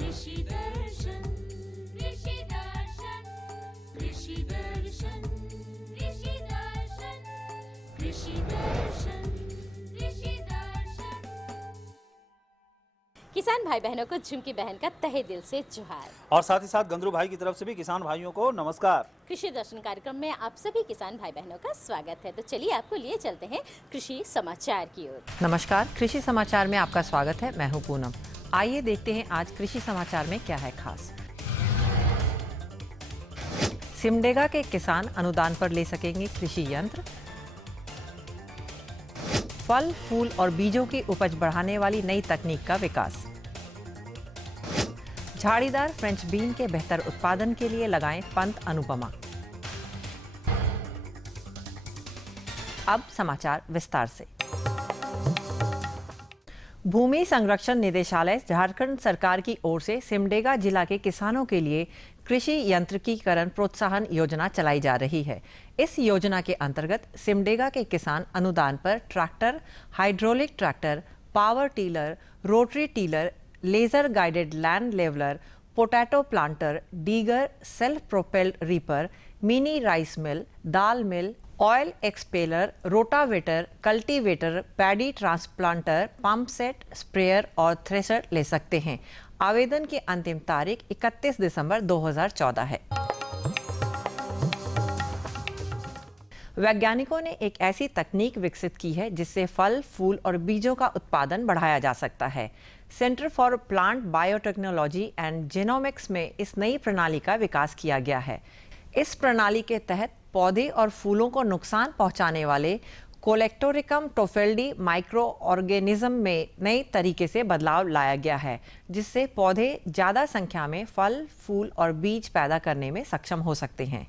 कृषि दर्शन कृषि दर्शन कृषि दर्शन कृषि दर्शन कृषि दर्शन कृषि दर्शन। किसान भाई बहनों को झुमकी बहन का तहे दिल से जोहार और साथ ही साथ गंदरू भाई की तरफ से भी किसान भाइयों को नमस्कार। कृषि दर्शन कार्यक्रम में आप सभी किसान भाई बहनों का स्वागत है। तो चलिए आपको लिए चलते हैं कृषि समाचार की ओर। नमस्कार, कृषि समाचार में आपका स्वागत है। मैं हूं पूनम। आइए देखते हैं आज कृषि समाचार में क्या है खास। सिमडेगा के किसान अनुदान पर ले सकेंगे कृषि यंत्र। फल, फूल और बीजों की उपज बढ़ाने वाली नई तकनीक का विकास। झाड़ीदार फ्रेंच बीन के बेहतर उत्पादन के लिए लगाएं पंत अनुपमा। अब समाचार विस्तार से। भूमि संरक्षण निदेशालय झारखंड सरकार की ओर से सिमडेगा जिला के किसानों के लिए कृषि यंत्रिकीकरण प्रोत्साहन योजना चलाई जा रही है। इस योजना के अंतर्गत सिमडेगा के किसान अनुदान पर tractor, hydraulic tractor, power tiller, rotary tiller, laser guided land leveller, potato planter, digger, self propelled reaper, mini rice mill, दाल mill, oil expeller, rotavator, cultivator, paddy transplanter, pump set, sprayer और थ्रेशर ले सकते हैं। आवेदन की अंतिम तारीख 31 दिसंबर 2014 है। वैज्ञानिकों ने एक ऐसी तकनीक विकसित की है जिससे फल, फूल और बीजों का उत्पादन बढ़ाया जा सकता है। Centre for plant biotechnology and genomics में इस नई प्रणाली का विकास किया गया है। इस प्रणाली के तहत पौधे और फूलों को नुकसान पहुंचाने वाले कोलेक्टोरिकम टोफेल्डी माइक्रो ऑर्गेनिज्म में नए तरीके से बदलाव लाया गया है, जिससे पौधे ज़्यादा संख्या में फल, फूल और बीज पैदा करने में सक्षम हो सकते हैं।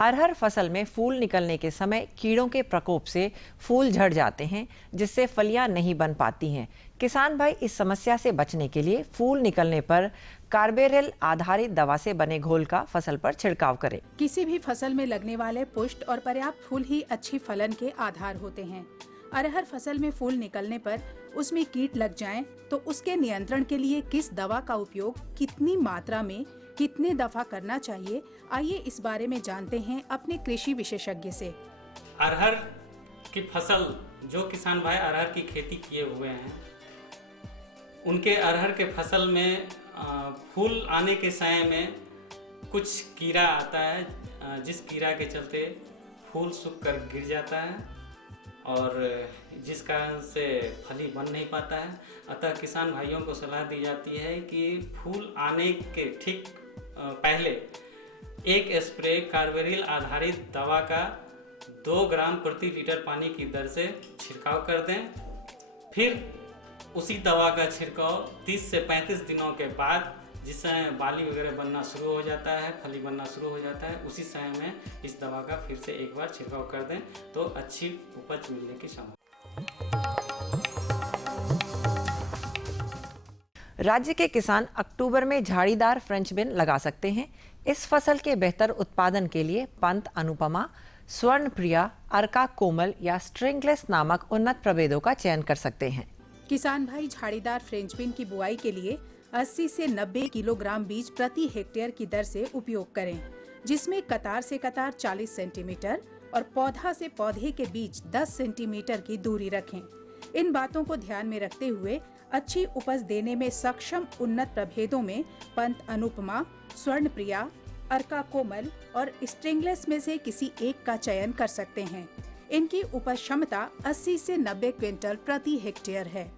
अरहर फसल में फूल निकलने के समय कीड़ों के प्रकोप से फूल झड़ जाते हैं, जिससे फलियां नहीं बन पाती हैं। किसान भाई इस समस्या से बचने के लिए फूल निकलने पर कार्बेरिल आधारित दवा से बने घोल का फसल पर छिड़काव करें। किसी भी फसल में लगने वाले पुष्ट और पर्याप्त फूल ही अच्छी फलन के आधार होते हैं। अरहर फसल में फूल निकलने पर उसमें कीट लग जाएं, तो उसके नियंत्रण के लिए किस दवा का उपयोग कितनी मात्रा में कितने दफा करना चाहिए, आइए इस बारे में जानते हैं अपने कृषि विशेषज्ञ से। अरहर की फसल, जो किसान भाई अरहर की खेती किए हुए हैं, उनके अरहर के फसल में फूल आने के समय में कुछ कीड़ा आता है, जिस कीड़ा के चलते फूल सूख कर गिर जाता है और जिस कारण से फली बन नहीं पाता है। अतः किसान भाइयों को सलाह दी जाती है कि फूल आने के ठीक पहले एक स्प्रे कार्बेरिल आधारित दवा का 2 ग्राम प्रति लीटर पानी की दर से छिड़काव कर दें। फिर उसी दवा का छिड़काव 30 से 35 दिनों के बाद, जिस समय बाली वगैरह बनना शुरू हो जाता है, फली बनना शुरू हो जाता है, उसी समय में इस दवा का फिर से एक बार छिड़काव कर दें तो अच्छी उपज मिलने की संभावना। राज्य के किसान अक्टूबर में झाड़ीदार फ्रेंच बीन लगा सकते हैं। इस फसल के बेहतर उत्पादन के लिए पंत अनुपमा, स्वर्ण प्रिया, अर्का कोमल या स्ट्रिंगलेस नामक उन्नत प्रभेदों का चयन कर सकते हैं। किसान भाई झाड़ीदार फ्रेंच बीन की बुआई के लिए 80 से 90 किलोग्राम बीज प्रति हेक्टेयर की दर से उपयोग करें, जिसमें कतार से कतार 40 सेंटीमीटर और पौधा से पौधे के बीच 10 सेंटीमीटर की दूरी रखें। इन बातों को ध्यान में रखते हुए अच्छी उपज देने में सक्षम उन्नत प्रभेदों में पंत अनुपमा, स्वर्ण प्रिया, अर्का कोमल और स्ट्रिंगलेस में से किसी एक का चयन कर सकते हैं। इनकी उपज क्षमता 80 से 90 क्विंटल प्रति हेक्टेयर है।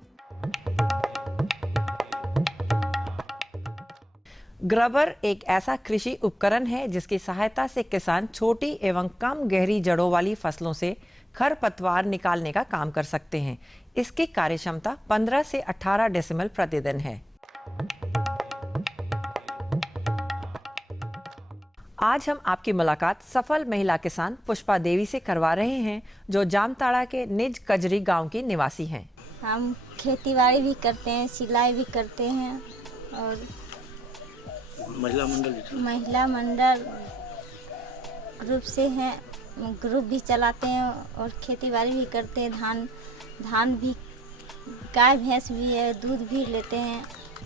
ग्रबर एक ऐसा कृषि उपकरण है जिसकी सहायता से किसान छोटी एवं कम गहरी जड़ों वाली फसलों से खरपतवार निकालने का काम कर सकते हैं। इसकी कार्यक्षमता 15 से 18 डेसिमल प्रतिदिन है। आज हम आपकी मुलाकात सफल महिला किसान पुष्पा देवी से करवा रहे हैं, जो जामताड़ा के निज कजरी गांव की निवासी हैं। हम खेतीबाड़ी भी करते हैं, सिलाई भी करते हैं और महिला मंडल ग्रुप से हैं, ग्रुप भी चलाते हैं और खेतीबाड़ी भी करते हैं। धान भी गाय भैंस भी है, दूध भी लेते हैं।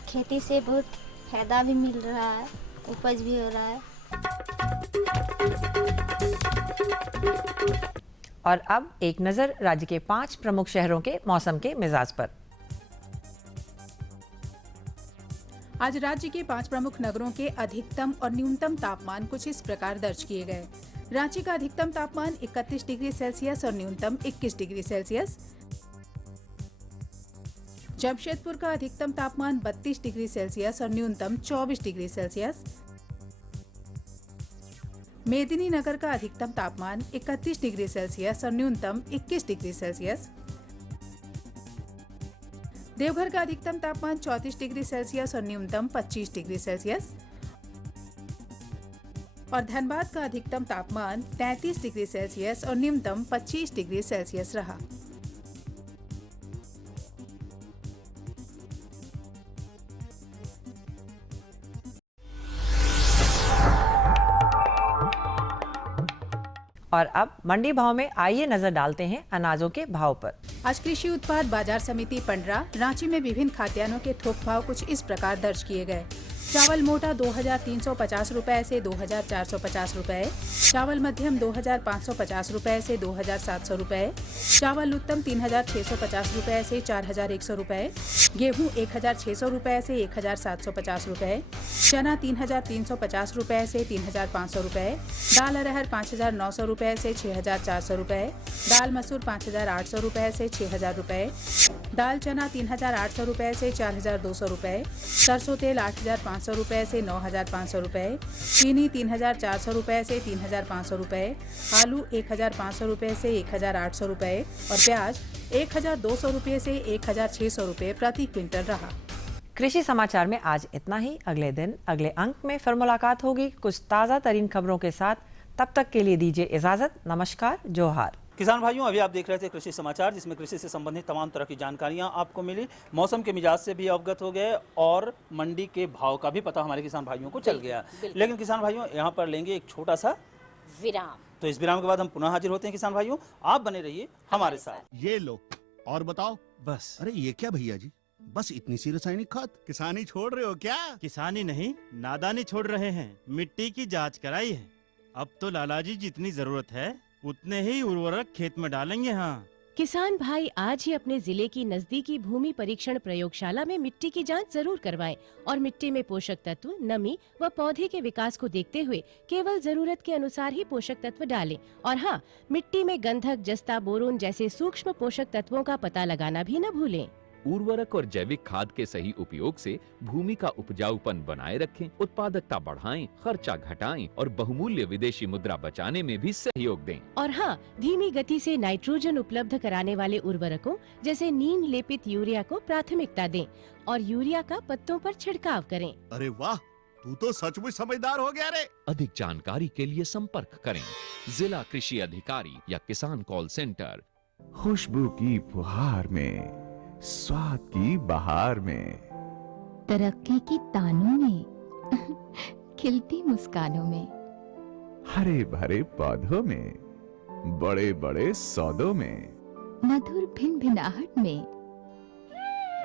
खेती से बहुत फायदा भी मिल रहा है, उपज भी हो रहा है। और अब एक नजर राज्य के 5 प्रमुख शहरों के मौसम के मिजाज पर। आज राज्य के 5 प्रमुख नगरों के अधिकतम और न्यूनतम तापमान कुछ इस प्रकार दर्ज किए गए। रांची का अधिकतम तापमान 31 डिग्री सेल्सियस और न्यूनतम 21 डिग्री सेल्सियस। जमशेदपुर का अधिकतम तापमान 32 डिग्री सेल्सियस और न्यूनतम 24 डिग्री सेल्सियस। मेदिनीनगर का अधिकतम तापमान 31 डिग्री सेल्सियस और न्यूनतम 21 डिग्री सेल्सियस। देवघर का अधिकतम तापमान 34 डिग्री सेल्सियस और न्यूनतम 25 डिग्री सेल्सियस। और धनबाद का अधिकतम तापमान 33 डिग्री सेल्सियस और न्यूनतम 25 डिग्री सेल्सियस रहा। और अब मंडी भाव में आइए नजर डालते हैं अनाजों के भाव पर। आज कृषि उत्पाद बाजार समिति पंडरा रांची में विभिन्न खाद्यान्नों के थोक भाव कुछ इस प्रकार दर्ज किए गए। चावल मोटा 2350 रुपए से 2450 रुपए, चावल मध्यम 2550 रुपए से 2700 रुपए, चावल उत्तम 3650 रुपए से 4100 रुपए, गेहूं 1600 रुपए से 1750 रुपए, चना 3350 रुपए से 3500 रुपए, दाल अरहर 5900 रुपए से 6400 रुपए, दाल मसूर 5800 रुपए से 6000 रुपए, दाल चना 3800 रुपए से 4200 रुपए, सरसों तेल 8500 रुपए से 9500 रुपए, चीनी 3400 रुपए से 3500 रुपए, आलू 1500 रुपए से 1800 रुपए और प्याज 1200 रुपए से 1600 रुपए प्रति क्विंटल रहा। कृषि समाचार में आज इतना ही। अगले दिन अगले अंक में फिर मुलाकात होगी कुछ ताज़ा तरीन खबरों के साथ। तब तक के लिए दीजिए इजाजत। नमस्कार, जोहार। किसान भाइयों, अभी आप देख रहे थे कृषि समाचार, जिसमें कृषि से संबंधित तमाम तरह की जानकारियां आपको मिली। मौसम के मिजाज से भी अवगत हो गए और मंडी के भाव का भी पता हमारे किसान भाइयों को चल गया। लेकिन किसान भाइयों, यहाँ पर लेंगे एक छोटा सा विराम। तो इस विराम के बाद हम पुनः हाजिर होते हैं। किसान भाइयों, आप बने रहिए हमारे साथ। ये लो और बताओ। बस। अरे ये क्या भैया जी, बस इतनी सी रासायनिक खाद? किसानी छोड़ रहे हो क्या? किसानी नहीं, नादानी छोड़ रहे हैं। मिट्टी की जांच कराई है। अब तो लालाजी जितनी जरूरत है उतने ही उर्वरक खेत में डालेंगे। हाँ, किसान भाई आज ही अपने जिले की नजदीकी भूमि परीक्षण प्रयोगशाला में मिट्टी की जांच जरूर करवाएं और मिट्टी में पोषक तत्व, नमी व पौधे के विकास को देखते हुए केवल जरूरत के अनुसार ही पोषक तत्व डालें। और हाँ, मिट्टी में गंधक, जस्ता, बोरोन जैसे सूक्ष्म पोषक तत्वों का पता लगाना भी न भूलें। उर्वरक और जैविक खाद के सही उपयोग से भूमि का उपजाऊपन बनाए रखें, उत्पादकता बढ़ाएं, खर्चा घटाएं और बहुमूल्य विदेशी मुद्रा बचाने में भी सहयोग दें। और हाँ, धीमी गति से नाइट्रोजन उपलब्ध कराने वाले उर्वरकों जैसे नीम लेपित यूरिया को प्राथमिकता दें और यूरिया का पत्तों पर छिड़काव करें। अरे वाह, तू तो सचमुच समझदार हो गया रे। अधिक जानकारी के लिए संपर्क करें जिला कृषि अधिकारी या किसान कॉल सेंटर। खुशबू की फुहार में, स्वाद की बहार में, तरक्की की तानों में, खिलती मुस्कानों में, हरे भरे पौधों में, बड़े बड़े सौदों में, मधुर भिनभिनाहट में,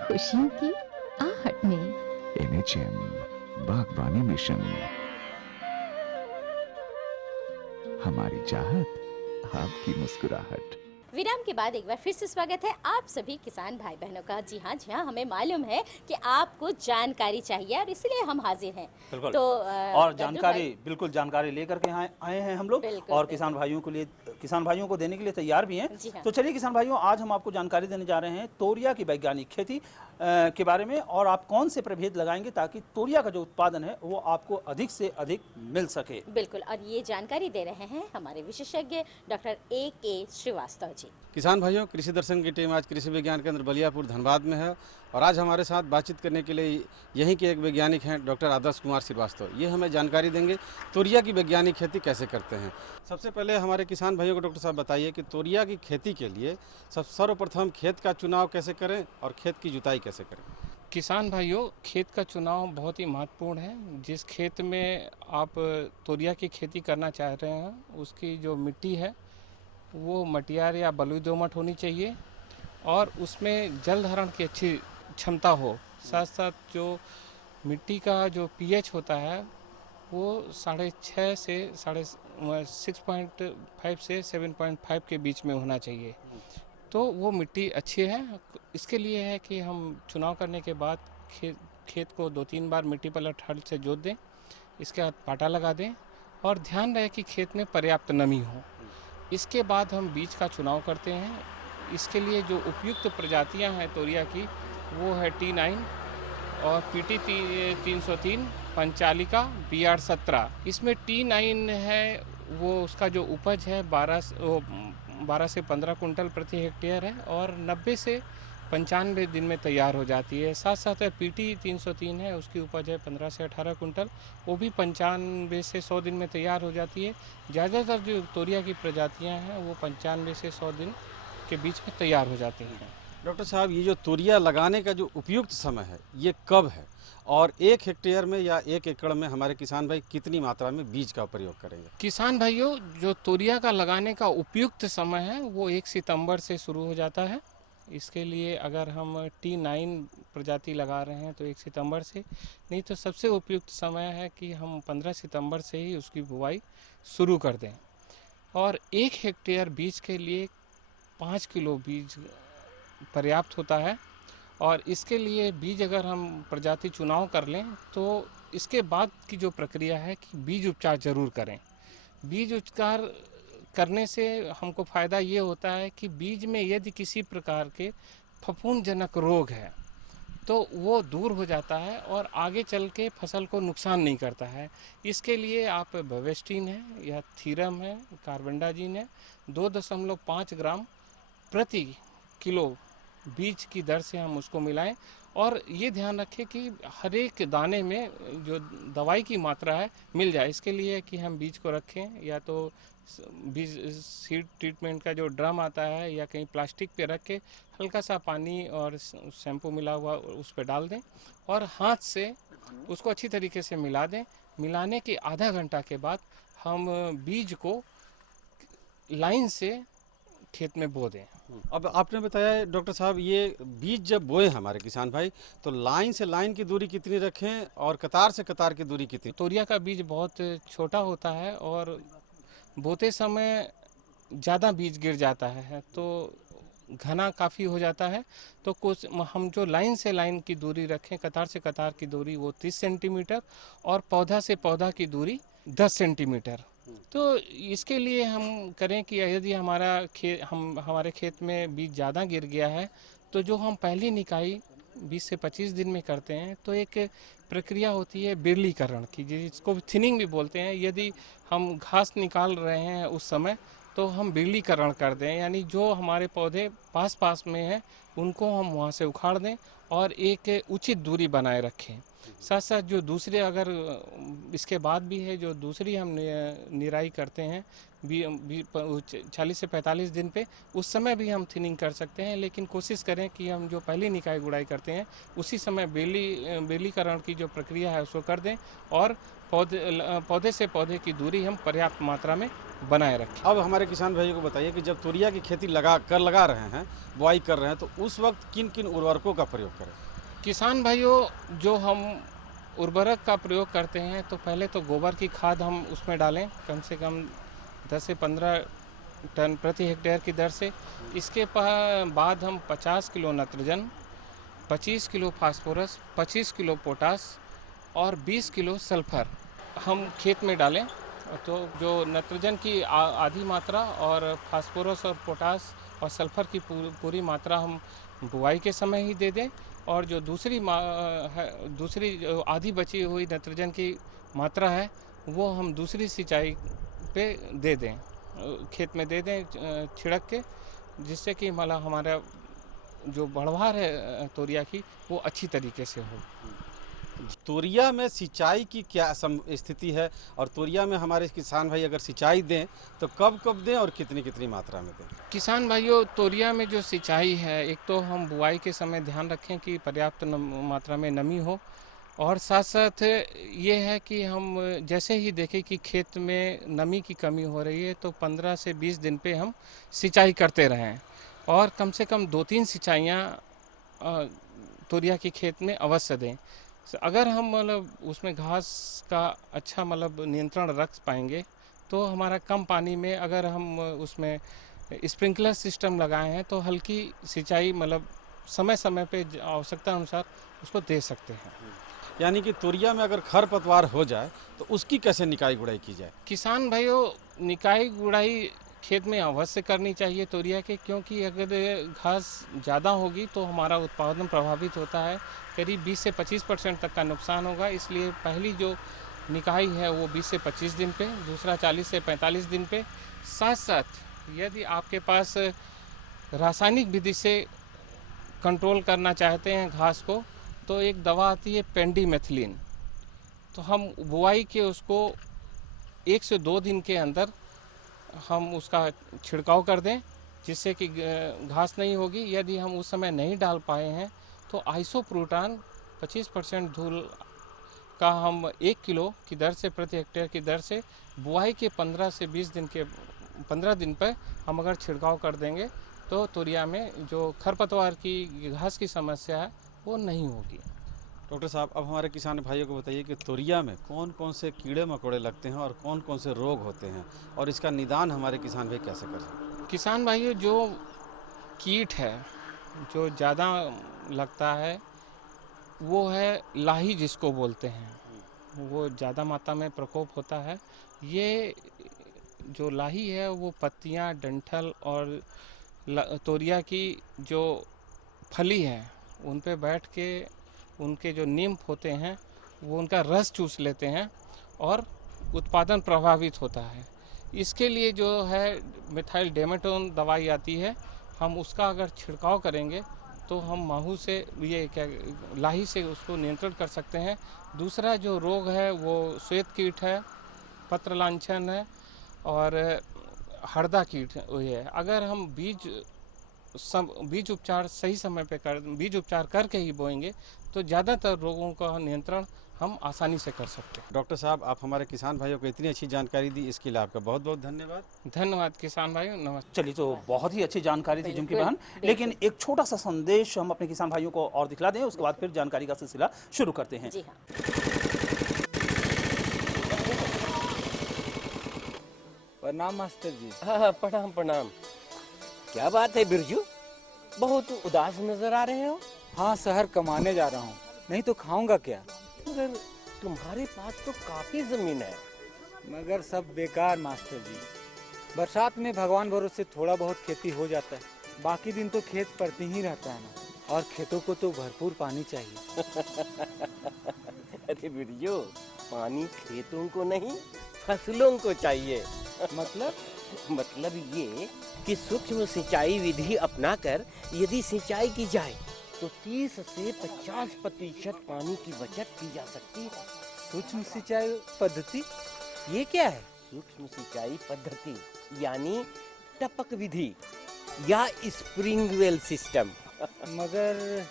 खुशियों की आहट में। NHM बागवानी मिशन, हमारी चाहत, आपकी मुस्कुराहट। विराम के बाद एक बार फिर से स्वागत है आप सभी किसान भाई बहनों का। जी हाँ, हमें मालूम है कि आपको जानकारी चाहिए और इसलिए हम हाजिर हैं। तो और जानकारी, बिल्कुल जानकारी लेकर के आए हैं हम लोग और किसान भाइयों को देने के लिए तैयार भी हैं। हाँ। तो चलिए किसान भाइयों, आज हम आपको जानकारी देने जा रहे हैं तोरिया की वैज्ञानिक खेती के बारे में और आप कौन से प्रभेद लगाएंगे ताकि तोरिया का जो उत्पादन है वो आपको अधिक से अधिक मिल सके। बिल्कुल, और ये जानकारी दे रहे हैं हमारे विशेषज्ञ डॉक्टर A.K. श्रीवास्तव जी। किसान भाइयों, कृषि दर्शन की टीम आज कृषि विज्ञान केंद्र बलियापुर धनबाद में है और आज हमारे साथ बातचीत करने के लिए यहीं के एक वैज्ञानिक हैं डॉक्टर आदर्श कुमार श्रीवास्तव। ये हमें जानकारी देंगे तोरिया की वैज्ञानिक खेती कैसे करते हैं। सबसे पहले हमारे किसान भाइयों को डॉक्टर साहब बताइए कि तोरिया की खेती के लिए सर्वप्रथम खेत का चुनाव कैसे करें और खेत की जुताई कैसे करें। किसान भाइयों, खेत का चुनाव बहुत ही महत्वपूर्ण है। जिस खेत में आप तोरिया की खेती करना चाह रहे हैं उसकी जो मिट्टी है वो मटियार या बलुई दोमट होनी चाहिए और उसमें जल धारण की अच्छी क्षमता हो। साथ साथ जो मिट्टी का जो पीएच होता है वो 6.5 से 6.5 से 7.5 के बीच में होना चाहिए, तो वो मिट्टी अच्छी है। इसके लिए है कि हम चुनाव करने के बाद खेत को 2-3 बार मिट्टी पलट हल से जोत दें, इसके बाद पाटा लगा दें और ध्यान रहे कि खेत में पर्याप्त नमी हो। इसके बाद हम बीज का चुनाव करते हैं। इसके लिए जो उपयुक्त प्रजातियां हैं तोरिया की वो है T9 और PT 303, पंचालिका, BR 17। इसमें T9 है वो उसका जो उपज है 12 से 15 कुंटल प्रति हेक्टेयर है और 90 से 95 दिन में तैयार हो जाती है। साथ साथ PT 303 है, उसकी उपज है 15 से 18 कुंटल, वो भी 95 से 100 दिन में तैयार हो जाती है। ज़्यादातर जो तोरिया की प्रजातियां हैं वो 95 से 100 दिन के बीच में तैयार हो जाती हैं। डॉक्टर साहब, ये जो तोरिया लगाने का जो उपयुक्त समय है ये कब है, और 1 हेक्टेयर में या 1 एकड़ में हमारे किसान भाई कितनी मात्रा में बीज का प्रयोग करेंगे? किसान भाइयों, जो तोरिया का लगाने का उपयुक्त समय है वो 1 सितंबर से शुरू हो जाता है। इसके लिए अगर हम T9 प्रजाति लगा रहे हैं तो 1 सितंबर से, नहीं तो सबसे उपयुक्त समय है कि हम 15 सितंबर से ही उसकी बुवाई शुरू कर दें। और 1 हेक्टेयर बीज के लिए 5 किलो बीज पर्याप्त होता है। और इसके लिए बीज अगर हम प्रजाति चुनाव कर लें तो इसके बाद की जो प्रक्रिया है कि बीज उपचार जरूर करें। बीज उपचार करने से हमको फ़ायदा ये होता है कि बीज में यदि किसी प्रकार के फफूंदजनक रोग है तो वो दूर हो जाता है और आगे चल के फसल को नुकसान नहीं करता है। इसके लिए आप बेवेस्टिन है या थीरम है, कार्बेंडाजिन है, 2.5 ग्राम प्रति किलो बीज की दर से हम उसको मिलाएं और ये ध्यान रखें कि हर एक दाने में जो दवाई की मात्रा है मिल जाए। इसके लिए कि हम बीज को रखें या तो बीज सीड ट्रीटमेंट का जो ड्रम आता है या कहीं प्लास्टिक पे रख के हल्का सा पानी और शैम्पू मिला हुआ उस पर डाल दें और हाथ से उसको अच्छी तरीके से मिला दें। मिलाने के आधा घंटा के बाद हम बीज को लाइन से खेत में बो दें। अब आपने बताया डॉक्टर साहब, ये बीज जब बोए हमारे किसान भाई तो लाइन से लाइन की दूरी कितनी रखें और कतार से कतार की दूरी कितनी? तोरिया का बीज बहुत छोटा होता है और बोते समय ज़्यादा बीज गिर जाता है तो घना काफ़ी हो जाता है। तो कुछ हम जो लाइन से लाइन की दूरी रखें, कतार से कतार की दूरी वो 30 सेंटीमीटर और पौधा से पौधा की दूरी 10 सेंटीमीटर। तो इसके लिए हम करें कि यदि हमारे खेत में बीज ज़्यादा गिर गया है तो जो हम पहली निकाई 20 से 25 दिन में करते हैं तो एक प्रक्रिया होती है बिरलीकरण की, जिसको थिनिंग भी बोलते हैं। यदि हम घास निकाल रहे हैं उस समय तो हम बिरलीकरण कर दें, यानी जो हमारे पौधे पास पास में हैं उनको हम वहाँ से उखाड़ दें और एक उचित दूरी बनाए रखें। साथ साथ जो दूसरे अगर इसके बाद भी है जो दूसरी हम निराई करते हैं 40 से 45 दिन पे, उस समय भी हम थिनिंग कर सकते हैं। लेकिन कोशिश करें कि हम जो पहली निकाई गुड़ाई करते हैं उसी समय बेलीकरण की जो प्रक्रिया है उसको कर दें और पौधे से पौधे की दूरी हम पर्याप्त मात्रा में बनाए रखें। अब हमारे किसान भाइयों को बताइए कि जब तोरिया की खेती लगा रहे हैं, बुआई कर रहे हैं, तो उस वक्त किन किन उर्वरकों का प्रयोग करें? किसान भाइयों, जो हम उर्वरक का प्रयोग करते हैं तो पहले तो गोबर की खाद हम उसमें डालें कम से कम 10 से 15 टन प्रति हेक्टेयर की दर से। इसके बाद हम 50 kilo nitrogen, 25 kilo phosphorus, 25 kilo potash और 20 किलो सल्फर हम खेत में डालें। तो जो नाइट्रोजन की आधी मात्रा और फास्फोरस और पोटास और सल्फर की पूरी मात्रा हम बुआई के समय ही दे दें और जो दूसरी आधी बची हुई नाइट्रोजन की मात्रा है वो हम दूसरी सिंचाई पे दे दें, खेत में दे दें छिड़क के, जिससे कि मतलब हमारा जो बढ़वार है तोरिया की वो अच्छी तरीके से हो। तोरिया में सिंचाई की क्या स्थिति है और तोरिया में हमारे किसान भाई अगर सिंचाई दें तो कब कब दें और कितनी कितनी मात्रा में दें? किसान भाइयों, तोरिया में जो सिंचाई है, एक तो हम बुआई के समय ध्यान रखें कि पर्याप्त मात्रा में नमी हो और साथ साथ ये है कि हम जैसे ही देखें कि खेत में नमी की कमी हो रही है तो 15 से 20 दिन पे हम सिंचाई करते रहें। और कम से कम 2-3 सिंचाइयाँ तोरिया के खेत में अवश्य दें। अगर हम मतलब उसमें घास का अच्छा मतलब नियंत्रण रख पाएंगे तो हमारा कम पानी में अगर हम उसमें स्प्रिंकलर सिस्टम लगाए हैं तो हल्की सिंचाई मतलब समय समय पे आवश्यकता अनुसार उसको दे सकते हैं। यानी कि तोरिया में अगर खरपतवार हो जाए तो उसकी कैसे निकाई गुड़ाई की जाए? किसान भाइयों, निकाई गुड़ाई खेत में अवश्य करनी चाहिए तोरिया के, क्योंकि अगर घास ज़्यादा होगी तो हमारा उत्पादन प्रभावित होता है। करीब 20 से 25% तक का नुकसान होगा। इसलिए पहली जो निकाई है वो 20 से 25 दिन पे, दूसरा 40 से 45 दिन पे। साथ साथ यदि आपके पास रासायनिक विधि से कंट्रोल करना चाहते हैं घास को तो एक दवा आती है पेंडीमेथिलीन। तो हम बुआई के उसको 1 से 2 दिन के अंदर हम उसका छिड़काव कर दें, जिससे कि घास नहीं होगी। यदि हम उस समय नहीं डाल पाए हैं तो आइसोप्रोटान 25% धूल का हम 1 किलो की दर से प्रति हेक्टेयर की दर से बुआई के 15 दिन पर हम अगर छिड़काव कर देंगे तो तोरिया में जो खरपतवार की घास की समस्या है वो नहीं होगी। डॉक्टर साहब, अब हमारे किसान भाइयों को बताइए कि तोरिया में कौन कौन से कीड़े मकोड़े लगते हैं और कौन कौन से रोग होते हैं और इसका निदान हमारे किसान भाई कैसे कर सकते हैं? किसान भाइयों, जो कीट है जो ज़्यादा लगता है वो है लाही, जिसको बोलते हैं, वो ज़्यादा मात्रा में प्रकोप होता है। ये जो लाही है वो पत्तियां, डंठल और तोरिया की जो फली है उन पे बैठ के उनके जो निम्फ होते हैं वो उनका रस चूस लेते हैं और उत्पादन प्रभावित होता है। इसके लिए जो है मिथाइल डेमेटोन दवाई आती है, हम उसका अगर छिड़काव करेंगे तो हम माहू से ये क्या लाही से उसको नियंत्रण कर सकते हैं। दूसरा जो रोग है वो श्वेत कीट है, पत्र लांछन है और हरदा कीट ये है। अगर हम बीज उपचार सही समय पे बीज उपचार करके ही बोएंगे तो ज़्यादातर रोगों का नियंत्रण हम आसानी से कर सकते हैं। डॉक्टर साहब, आप हमारे किसान भाइयों को इतनी अच्छी जानकारी दी, इसके लिए आपका बहुत बहुत धन्यवाद। धन्यवाद किसान भाइयों, नमस्ते। चलिए, तो बहुत ही अच्छी जानकारी थी झुमकी बहन, लेकिन एक छोटा सा संदेश हम अपने किसान भाइयों को और दिखला दें, उसके बाद फिर जानकारी का सिलसिला शुरू करते हैं। जी हाँ। प्रणाम मास्टर जी। हाँ, प्रणाम प्रणाम। क्या बात है बिरजू, बहुत उदास नजर आ रहे हो? हाँ, शहर कमाने जा रहा हूँ, नहीं तो खाऊंगा क्या? मगर तुम्हारे पास तो काफी जमीन है। मगर सब बेकार मास्टर जी। बरसात में भगवान भरोसे थोड़ा बहुत खेती हो जाता है, बाकी दिन तो खेत पड़ती ही रहता है ना, और खेतों को तो भरपूर पानी चाहिए। अरे बिरजू, पानी खेतों को नहीं फसलों को चाहिए। मतलब ये कि सूक्ष्म सिंचाई विधि अपनाकर यदि सिंचाई की जाए तो 30 से 50% पानी की बचत की जा सकती है। सूक्ष्म सिंचाई पद्धति ये क्या है? सूक्ष्म सिंचाई पद्धति यानी टपक विधि या स्प्रिंगवेल सिस्टम। मगर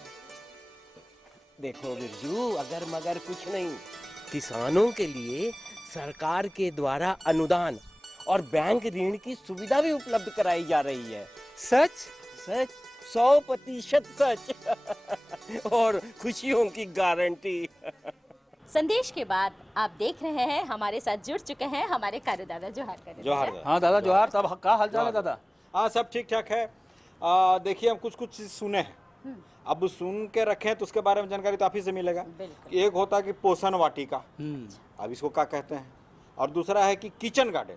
देखो बिरजू, अगर मगर कुछ नहीं, किसानों के लिए सरकार के द्वारा अनुदान और बैंक ऋण की सुविधा भी उपलब्ध कराई जा रही है। सच? सच, 100% सच। और खुशियों की गारंटी। संदेश के बाद आप देख रहे हैं हमारे साथ जुड़ चुके हैं हमारे कार्य दादा जोहार कर। जोहार। हाँ दादा जोहार साहब, क्या हाल चाल है दादा? हाँ, सब ठीक ठाक है। देखिए, हम कुछ कुछ सुने हैं, अब सुन के रखें तो उसके बारे में जानकारी तो आप ही से मिलेगा। एक होता है कि पोषण वाटिका, अब इसको क्या कहते हैं, और दूसरा है कि किचन गार्डन,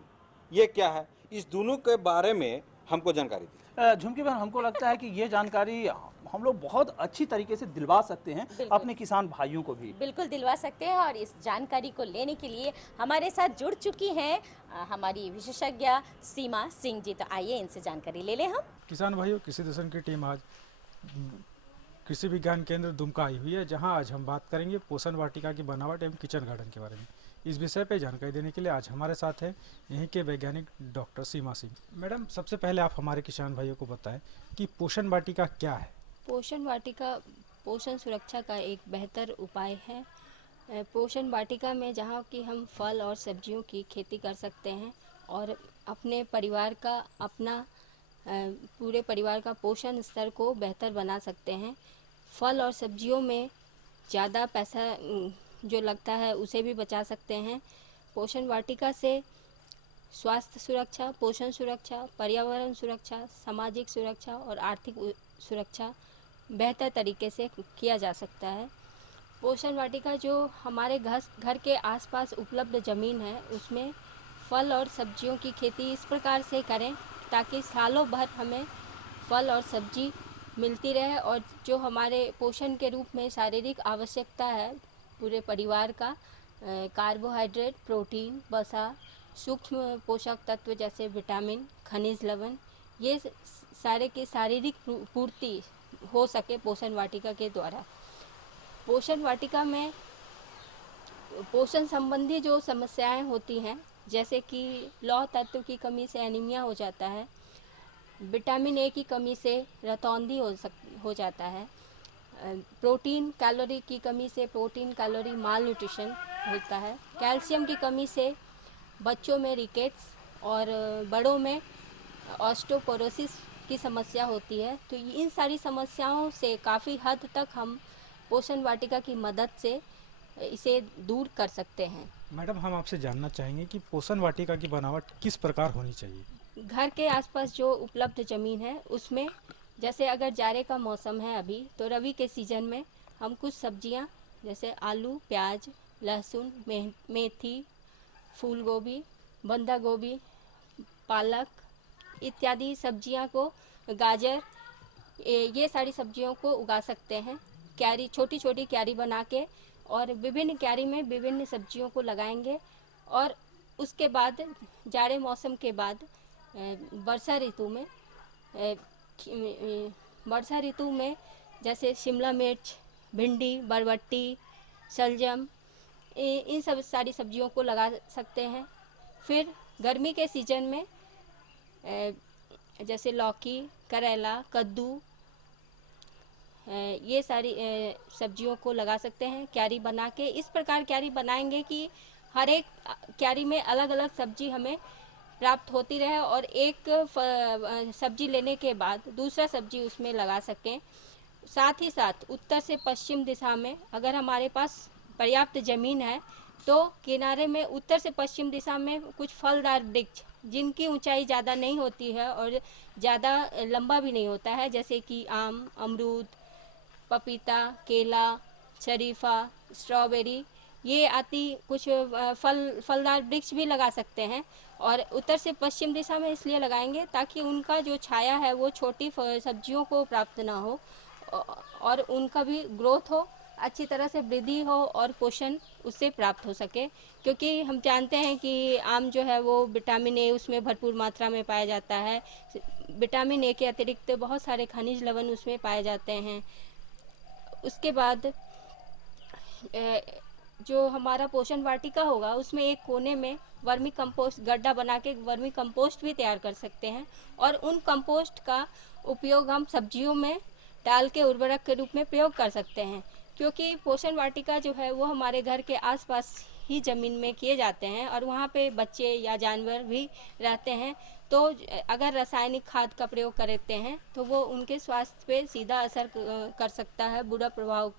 ये क्या है, इस दोनों के बारे में हमको जानकारी दी। झुमकी बहन, हमको लगता है कि ये जानकारी हम लोग बहुत अच्छी तरीके से दिलवा सकते हैं अपने किसान भाइयों को भी। बिल्कुल दिलवा सकते हैं, और इस जानकारी को लेने के लिए हमारे साथ जुड़ चुकी हैं हमारी विशेषज्ञ सीमा सिंह जी। तो आइए इनसे जानकारी ले लें हम। किसान भाइयों, कृषि दर्शन की टीम आज कृषि विज्ञान केंद्र दुमका आई हुई है, जहां आज हम बात करेंगे पोषण वाटिका की बनावट एवं किचन गार्डन के बारे में। इस विषय पे जानकारी देने के लिए आज हमारे साथ हैं यहीं के वैज्ञानिक डॉक्टर सीमा सिंह। मैडम, सबसे पहले आप हमारे किसान भाइयों को बताएं कि पोषण वाटिका क्या है? पोषण वाटिका पोषण सुरक्षा का एक बेहतर उपाय है। पोषण वाटिका में जहाँ कि हम फल और सब्जियों की खेती कर सकते हैं और अपने परिवार का अपना पूरे परिवार का पोषण स्तर को बेहतर बना सकते हैं। फल और सब्जियों में ज़्यादा पैसा जो लगता है उसे भी बचा सकते हैं। पोषण वाटिका से स्वास्थ्य सुरक्षा, पोषण सुरक्षा, पर्यावरण सुरक्षा, सामाजिक सुरक्षा और आर्थिक सुरक्षा बेहतर तरीके से किया जा सकता है। पोषण वाटिका जो हमारे घर के आसपास उपलब्ध ज़मीन है उसमें फल और सब्जियों की खेती इस प्रकार से करें ताकि सालों भर हमें फल और सब्जी मिलती रहे और जो हमारे पोषण के रूप में शारीरिक आवश्यकता है पूरे परिवार का, कार्बोहाइड्रेट, प्रोटीन, वसा, सूक्ष्म पोषक तत्व जैसे विटामिन, खनिज लवण, ये सारे की शारीरिक पूर्ति हो सके पोषण वाटिका के द्वारा। पोषण वाटिका में पोषण संबंधी जो समस्याएं होती हैं जैसे कि लौह तत्व की कमी से एनीमिया हो जाता है, विटामिन ए की कमी से रतौंधी हो जाता है, प्रोटीन कैलोरी की कमी से प्रोटीन कैलोरी माल न्यूट्रिशन होता है, कैल्शियम की कमी से बच्चों में रिकेट्स और बड़ों में ऑस्टियोपोरोसिस की समस्या होती है। तो इन सारी समस्याओं से काफ़ी हद तक हम पोषण वाटिका की मदद से इसे दूर कर सकते हैं। मैडम, हम आपसे जानना चाहेंगे कि पोषण वाटिका की बनावट किस प्रकार होनी चाहिए? घर के आसपास जो उपलब्ध ज़मीन है उसमें जैसे अगर जाड़े का मौसम है अभी तो रबी के सीज़न में हम कुछ सब्जियां जैसे आलू, प्याज, लहसुन, मेथी, फूल गोभी, बंधा गोभी, पालक इत्यादि सब्जियां को, गाजर, ये सारी सब्जियों को उगा सकते हैं। क्यारी, छोटी छोटी क्यारी बना के और विभिन्न क्यारी में विभिन्न सब्जियों को लगाएंगे और उसके बाद जाड़े मौसम के बाद वर्षा ऋतु में जैसे शिमला मिर्च, भिंडी, बरबट्टी, शलजम, इन सब सारी सब्जियों को लगा सकते हैं। फिर गर्मी के सीजन में जैसे लौकी, करेला, कद्दू, ये सारी सब्जियों को लगा सकते हैं क्यारी बना के। इस प्रकार क्यारी बनाएंगे कि हर एक क्यारी में अलग अलग सब्जी हमें प्राप्त होती रहे और एक सब्जी लेने के बाद दूसरा सब्जी उसमें लगा सकें। साथ ही साथ उत्तर से पश्चिम दिशा में अगर हमारे पास पर्याप्त ज़मीन है तो किनारे में उत्तर से पश्चिम दिशा में कुछ फलदार वृक्ष जिनकी ऊंचाई ज़्यादा नहीं होती है और ज़्यादा लंबा भी नहीं होता है जैसे कि आम, अमरूद, पपीता, केला, शरीफा, स्ट्रॉबेरी, ये आदि कुछ फलदार वृक्ष भी लगा सकते हैं। और उत्तर से पश्चिम दिशा में इसलिए लगाएंगे ताकि उनका जो छाया है वो छोटी सब्जियों को प्राप्त ना हो और उनका भी ग्रोथ हो, अच्छी तरह से वृद्धि हो और पोषण उससे प्राप्त हो सके। क्योंकि हम जानते हैं कि आम जो है वो विटामिन ए उसमें भरपूर मात्रा में पाया जाता है। विटामिन ए के अतिरिक्त बहुत सारे खनिज लवण उसमें पाए जाते हैं। उसके बाद जो हमारा पोषण वाटिका होगा उसमें एक कोने में वर्मी कंपोस्ट गड्ढा बना के वर्मी कंपोस्ट भी तैयार कर सकते हैं और उन कंपोस्ट का उपयोग हम सब्जियों में डाल के उर्वरक के रूप में प्रयोग कर सकते हैं। क्योंकि पोषण वाटिका जो है वो हमारे घर के आसपास ही ज़मीन में किए जाते हैं और वहाँ पे बच्चे या जानवर भी रहते हैं, तो अगर रासायनिक खाद का प्रयोग करते हैं तो वो उनके स्वास्थ्य पे सीधा असर कर सकता है, बुरा प्रभाव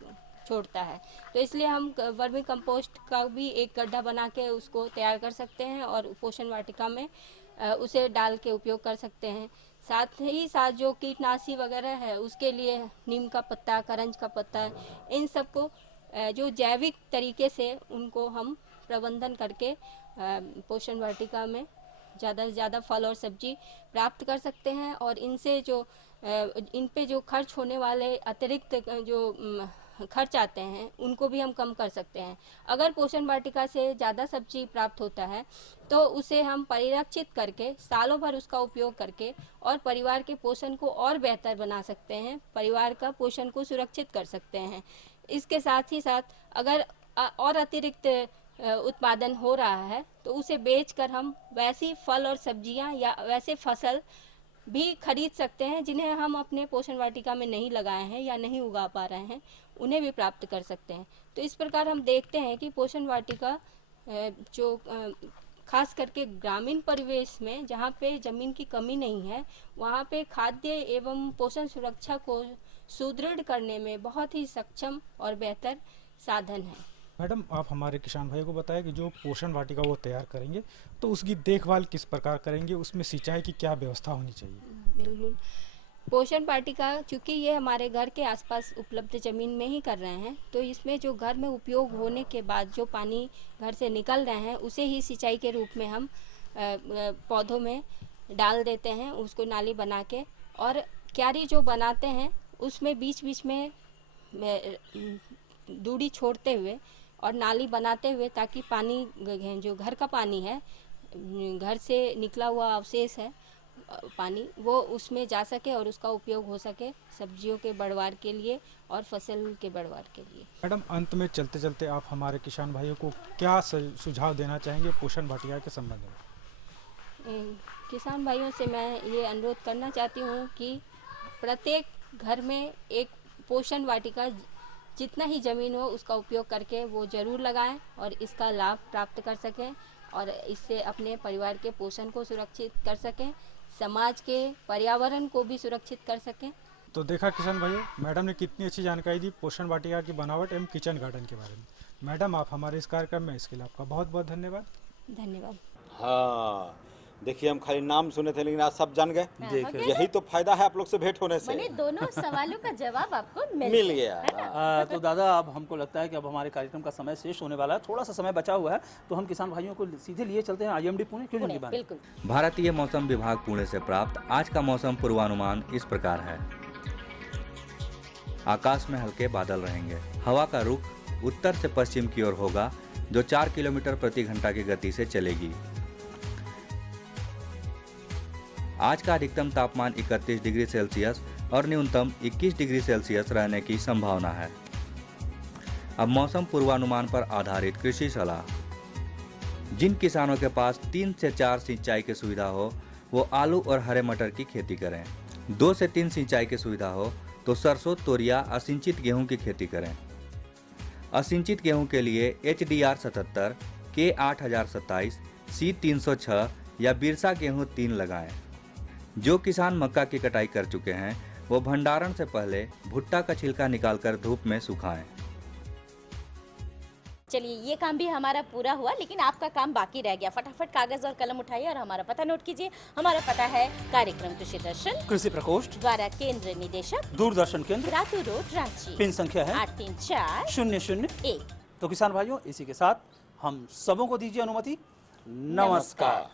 छोड़ता है। तो इसलिए हम वर्मी कंपोस्ट का भी एक गड्ढा बना के उसको तैयार कर सकते हैं और पोषण वाटिका में उसे डाल के उपयोग कर सकते हैं। साथ ही साथ जो कीटनाशी वगैरह है उसके लिए नीम का पत्ता, करंज का पत्ता, इन सब को जो जैविक तरीके से उनको हम प्रबंधन करके पोषण वाटिका में ज़्यादा से ज़्यादा फल और सब्जी प्राप्त कर सकते हैं और इनसे जो इन पे जो खर्च होने वाले अतिरिक्त जो खर्च आते हैं उनको भी हम कम कर सकते हैं। अगर पोषण वाटिका से ज़्यादा सब्जी प्राप्त होता है तो उसे हम परिरक्षित करके सालों भर उसका उपयोग करके और परिवार के पोषण को और बेहतर बना सकते हैं, परिवार का पोषण को सुरक्षित कर सकते हैं। इसके साथ ही साथ अगर और अतिरिक्त उत्पादन हो रहा है तो उसे बेचकर हम वैसी फल और सब्जियां या वैसे फसल भी खरीद सकते हैं जिन्हें हम अपने पोषण वाटिका में नहीं लगाए हैं या नहीं उगा पा रहे हैं, उन्हें भी प्राप्त कर सकते हैं। तो इस प्रकार हम देखते हैं कि पोषण वाटिका जो खास करके ग्रामीण परिवेश में जहाँ पे जमीन की कमी नहीं है, वहाँ पे खाद्य एवं पोषण सुरक्षा को सुदृढ़ करने में बहुत ही सक्षम और बेहतर साधन है। मैडम, आप हमारे किसान भाइयों को बताएं कि जो पोषण वाटिका वो तैयार करेंगे तो उसकी देखभाल किस प्रकार करेंगे, उसमें सिंचाई की क्या व्यवस्था होनी चाहिए? बिल्कुल, पोषण वाटिका चूँकि ये हमारे घर के आसपास उपलब्ध ज़मीन में ही कर रहे हैं, तो इसमें जो घर में उपयोग होने के बाद जो पानी घर से निकल रहे हैं उसे ही सिंचाई के रूप में हम पौधों में डाल देते हैं, उसको नाली बना के। और क्यारी जो बनाते हैं उसमें बीच बीच में दूरी छोड़ते हुए और नाली बनाते हुए, ताकि पानी जो घर का पानी है, घर से निकला हुआ अवशेष है पानी, वो उसमें जा सके और उसका उपयोग हो सके सब्जियों के बढ़वार के लिए और फसल के बढ़वार के लिए। मैडम, अंत में चलते चलते आप हमारे किसान भाइयों को क्या सुझाव देना चाहेंगे पोषण वाटिका के संबंध में? किसान भाइयों से मैं ये अनुरोध करना चाहती हूँ कि प्रत्येक घर में एक पोषण वाटिका, जितना ही ज़मीन हो उसका उपयोग करके वो ज़रूर लगाएं और इसका लाभ प्राप्त कर सकें और इससे अपने परिवार के पोषण को सुरक्षित कर सकें, समाज के पर्यावरण को भी सुरक्षित कर सकें। तो देखा किसान भाइयों, मैडम ने कितनी अच्छी जानकारी दी पोषण वाटिका की बनावट एवं किचन गार्डन के बारे में। मैडम, आप हमारे इस कार्यक्रम में इसके लिए आपका बहुत बहुत धन्यवाद। धन्यवाद। हाँ, देखिए हम खाली नाम सुने थे लेकिन आज सब जान गए। यही तो फायदा है आप लोग से भेंट होने से। मैंने दोनों सवालों का जवाब आपको मिल गया। तो दादा, अब हमको लगता है कि अब हमारे कार्यक्रम का समय शेष होने वाला है, थोड़ा सा समय बचा हुआ है, तो हम किसान भाइयों को सीधे लिए चलते हैं IMD पुणे। क्यों नहीं बात? बिल्कुल। भारतीय मौसम विभाग पुणे से प्राप्त आज का मौसम पूर्वानुमान इस प्रकार है। आकाश में हल्के बादल रहेंगे। हवा का रुख उत्तर से पश्चिम की ओर होगा, जो 4 किलोमीटर प्रति घंटा की गति से चलेगी। आज का अधिकतम तापमान 31 डिग्री सेल्सियस और न्यूनतम 21 डिग्री सेल्सियस रहने की संभावना है। अब मौसम पूर्वानुमान पर आधारित कृषि सलाह। जिन किसानों के पास 3 से 4 सिंचाई की सुविधा हो वो आलू और हरे मटर की खेती करें। 2 से 3 सिंचाई की सुविधा हो तो सरसों, तोरिया, असिंचित गेहूं की खेती करें। असिंचित गेहूं के लिए HDR 77, K 8027, C 306 या बिरसा गेहूं 3 लगाएं। जो किसान मक्का की कटाई कर चुके हैं वो भंडारण से पहले भुट्टा का छिलका निकालकर धूप में सुखाएं। चलिए, ये काम भी हमारा पूरा हुआ, लेकिन आपका काम बाकी रह गया। फटाफट कागज और कलम उठाइए और हमारा पता नोट कीजिए। हमारा पता है कार्यक्रम कृषि दर्शन, कृषि प्रकोष्ठ, द्वारा केंद्र निदेशक, दूरदर्शन केंद्र, रातू रोड, रांची। पिन संख्या है 83401। तो किसान भाइयों, इसी के साथ हम सबों को दीजिए अनुमति। नमस्कार।